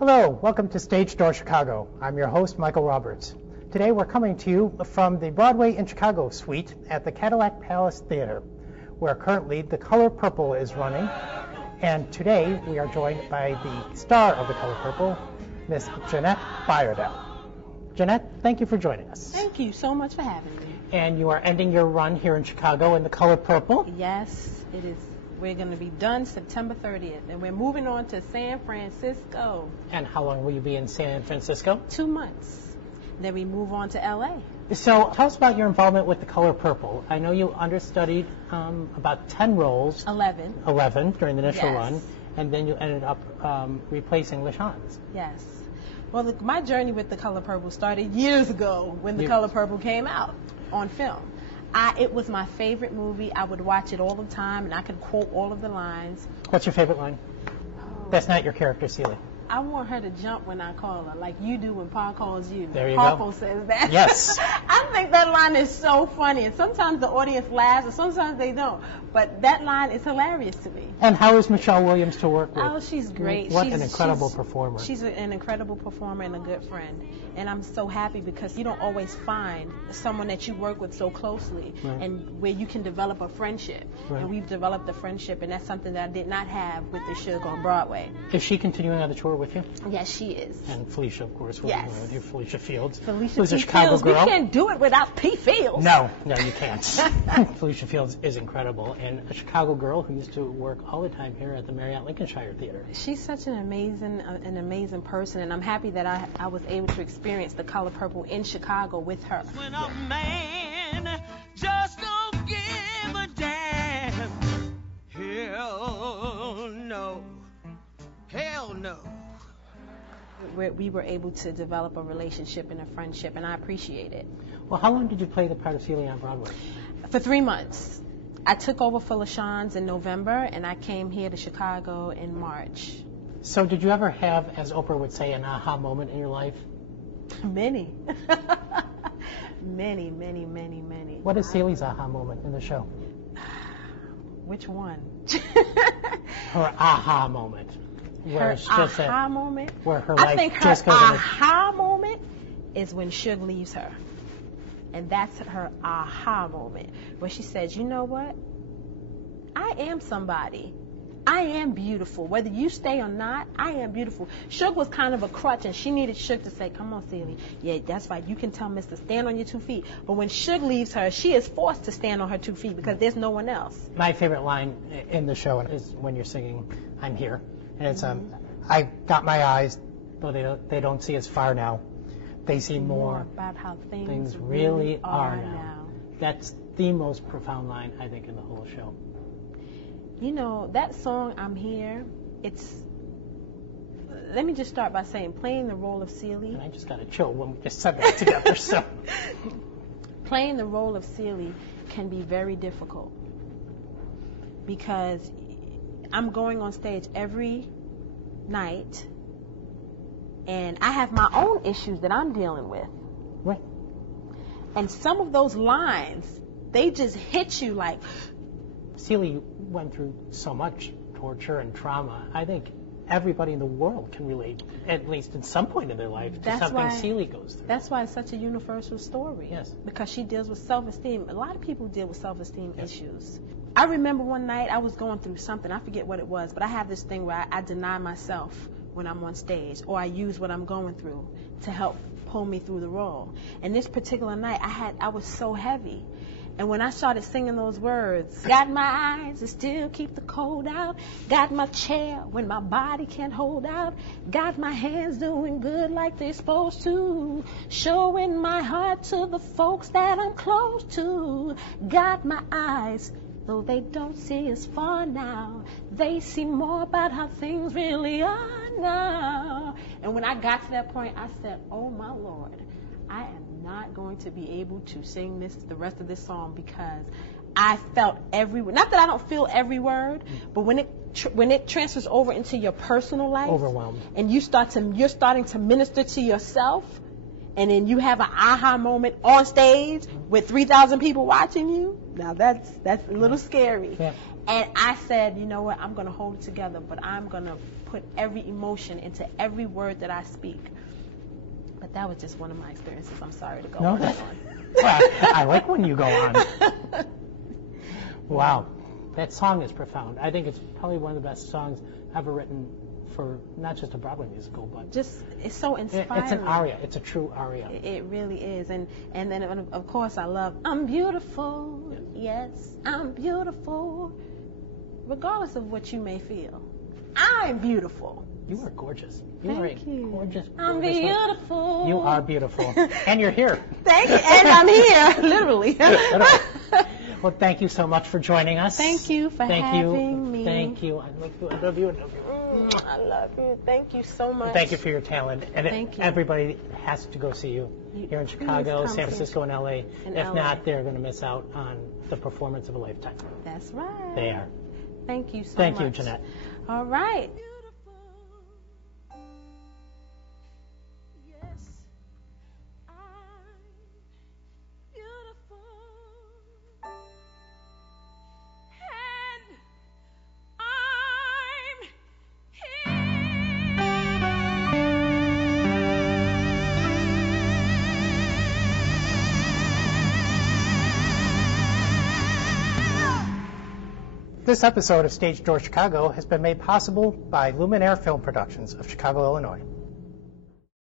Hello, welcome to Stage Door Chicago. I'm your host, Michael Roberts. Today we're coming to you from the Broadway in Chicago suite at the Cadillac Palace Theater, where currently The Color Purple is running. And today we are joined by the star of The Color Purple, Miss Jeannette Bayardelle. Jeannette, thank you for joining us. Thank you so much for having me. And you are ending your run here in Chicago in The Color Purple. Yes, it is. We're going to be done September 30th, and we're moving on to San Francisco. And how long will you be in San Francisco? 2 months. Then we move on to L.A. So tell us about your involvement with The Color Purple. I know you understudied about 10 roles. 11 during the initial Yes. run, and then you ended up replacing LaShawne's. Yes. Well, my journey with The Color Purple started years ago when The Color Purple came out on film. It was my favorite movie. I would watch it all the time, and I could quote all of the lines. What's your favorite line? That's not your character, Celie. I want her to jump when I call her, like you do when Pa calls you. There you Harpo go. says that. Yes. I think that line is so funny, and sometimes the audience laughs, and sometimes they don't. But that line is hilarious to me. And how is Michelle Williams to work with? Oh, she's great. What an incredible performer. She's an incredible performer and a good friend. And I'm so happy because you don't always find someone that you work with so closely and where you can develop a friendship. Right. And we've developed a friendship, and that's something that I did not have with the Suge on Broadway. Is she continuing on the tour with you? Yes, she is. And Felicia, of course, will Yes. be with you, Felicia Fields. Felicia who's a P. Chicago Fields. girl. We can't do it without P. Fields. No, you can't. Felicia Fields is incredible, and a Chicago girl who used to work all the time here at the Marriott Lincolnshire Theater. She's such an amazing person, and I'm happy that I was able to experience The Color Purple in Chicago with her. When a man just don't give a damn. Hell no. We were able to develop a relationship and a friendship, and I appreciate it. Well, how long did you play the part of Celie on Broadway? For 3 months. I took over for LaShawne's in November, and I came here to Chicago in March. So did you ever have, as Oprah would say, an aha moment in your life? Many. many. What is Celie's aha moment in the show? Which one? Her aha moment. Where it's just aha moment? Where her I life think her just goes in aha moment is when Suge leaves her. And that's her aha moment, where she says, you know what? I am somebody. I am beautiful. Whether you stay or not, I am beautiful. Suge was kind of a crutch, and she needed Suge to say, come on, Celie. Yeah, that's right. You can tell Mr. stand on your 2 feet. But when Suge leaves her, she is forced to stand on her 2 feet because there's no one else. My favorite line in the show is when you're singing, I'm here. And it's, I got my eyes, though they don't see as far now. They see more about how things really are now. That's the most profound line, I think, in the whole show. You know, that song, I'm Here, let me just start by saying, playing the role of Celie. And I just got a chill when we just said that together, so. Playing the role of Celie can be very difficult because I'm going on stage every night, and I have my own issues that I'm dealing with. Right. And some of those lines, they just hit you like... Celie went through so much torture and trauma. I think everybody in the world can relate, at least at some point in their life, to something Celie goes through. That's why it's such a universal story. Yes. Because she deals with self-esteem. A lot of people deal with self-esteem issues. I remember one night I was going through something. I forget what it was, but I have this thing where I deny myself when I'm on stage, or I use what I'm going through to help pull me through the role. And this particular night, I was so heavy. And when I started singing those words, got my eyes to still keep the cold out, got my chair when my body can't hold out, got my hands doing good like they're supposed to, showing my heart to the folks that I'm close to, got my eyes, though they don't see as far now, they see more about how things really are now. And when I got to that point, I said, oh my Lord, I am not going to be able to sing the rest of this song because I felt every word. Not that I don't feel every word, but when it transfers over into your personal life, overwhelmed, and you're starting to minister to yourself, and then you have an aha moment on stage with 3,000 people watching you. Now that's a little scary. Yeah. And I said, you know what, I'm going to hold it together, but I'm going to put every emotion into every word that I speak. But that was just one of my experiences. I'm sorry to go on. Well, I like when you go on. Wow. That song is profound. I think it's probably one of the best songs ever written for not just a Broadway musical, but just, it's so inspiring. It's an aria. It's a true aria. It really is. And then, of course, I love, I'm beautiful. Yes, I'm beautiful. Regardless of what you may feel, I'm beautiful. You are gorgeous. Thank you. Gorgeous. I'm beautiful. You are beautiful. And you're here. Thank you. And I'm here, literally. Well, thank you so much for joining us. Thank you for having me. Thank you. I love you. I love you. I love you. I love you. Thank you so much. Thank you for your talent. And Thank you. Everybody has to go see you here in Chicago, San Francisco, and LA. If not, they're going to miss out on the performance of a lifetime. That's right. They are. Thank you so much. Thank you, Jeannette. All right. This episode of Stage Door Chicago has been made possible by Luminaire Film Productions of Chicago, Illinois.